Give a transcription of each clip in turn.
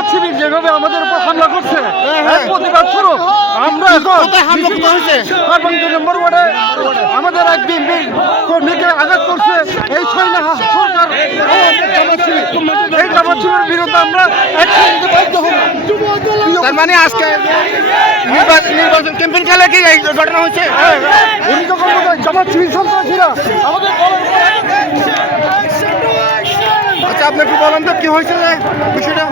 জামাত শিবির যেভাবে আমাদের উপর হামলা করছে এর প্রতিবাদ স্বরূপ আমরা এখন এবং 2 নম্বর ওয়ার্ডে আমাদের এক বিএনপি কর্মীকে আঘাত করছে এই সৈন্য সরকার এই জামাত শিবিরের বিরুদ্ধে আমরা অ্যাকশন নিতে বাধ্য হব। তার মানে আজকে নির্বাচন ক্যাম্পেইন খেলে কি এই ঘটনা হয়েছে? উনি যখন জামাত শিবির সন্ত্রাসীরা আমাদের আচ্ছা, আপনি একটু বলেন তো কি হয়েছে বিষয়টা,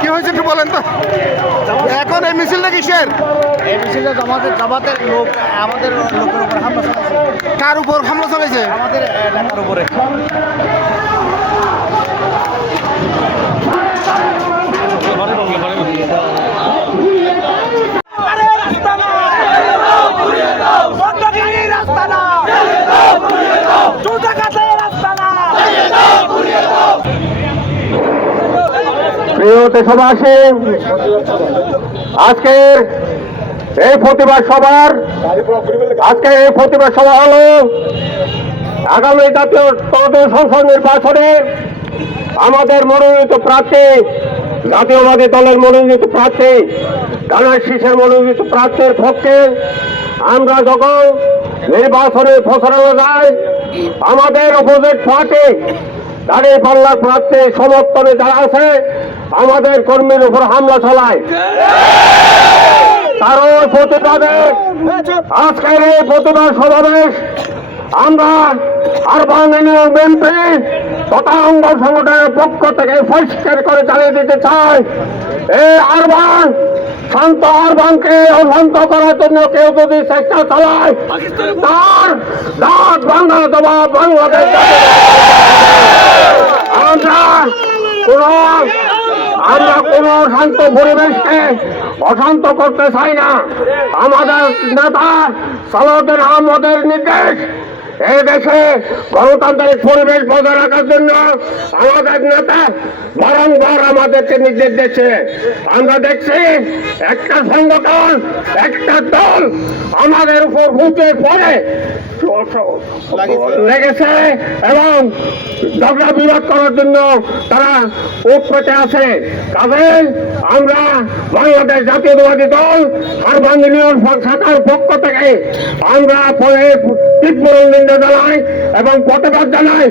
কি হয়েছে একটু বলেন তো। এখন এই মিছিলটা কিসের? এই মিছিলে জামাতের লোক আমাদের লোকের উপর হামলা চালাচ্ছে। কার উপর হামলা চালাইছে? আমাদের এলাকার উপরে। প্রিয় দেশবাসী, আজকের এই প্রতিবাদ সভার হলো আগামী জাতীয় সংসদ নির্বাচনে আমাদের মনোনীত প্রার্থী, জাতীয়বাদী দলের মনোনীত প্রার্থী, ডানার শীষের মনোনীত প্রার্থীর পক্ষে আমরা যখন নির্বাচনে প্রচারণা যায়, আমাদের অপোজিট পার্টি দাঁড়িপাল্লার প্রার্থী সমর্থনে যারা আছে আমাদের কর্মীর উপর হামলা চালায়। তারও প্রতিবাদে আজকের এই প্রতিবাদ সমাবেশ আমরা আরবান ইউনিয়ন বিএনপি তথা অঙ্গ সংগঠনের পক্ষ থেকে পরিষ্কার করে চালিয়ে দিতে চাই, এই শান্ত আরবানকে অশান্ত করার জন্য কেউ যদি চেষ্টা চালায় তার দাঁত ভাঙা জবাব বাংলাদেশ। আমরা কোন শান্ত পরিবেশকে অশান্ত করতে চাই না। আমাদের নেতা সালাউদ্দিন আহমদের নির্দেশ, এই দেশে গণতান্ত্রিক পরিবেশ বজায় রাখার জন্য আমাদের নেতা বারংবার আমাদেরকে নির্দেশ দিচ্ছে। আমরা দেখছি একটা সংগঠন, একটা দল আমাদের উপর হুঁচে পড়ে লেগেছে এবং ঝগড়া বিবাদ করার জন্য তারা উৎপেতে আছে। কাজে আমরা বাংলাদেশ জাতীয়তাবাদী দল আরবান ইউনিয়ন শাখার পক্ষ থেকে আমরা তীব্র নিন্দা জানাই এবং প্রতিবাদ জানাই।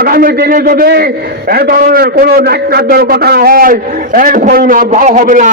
আগামী দিনে যদি এ ধরনের কোনো ন্যাক্কারজনক কথা হয় এর পরিণাম ভালো হবে না।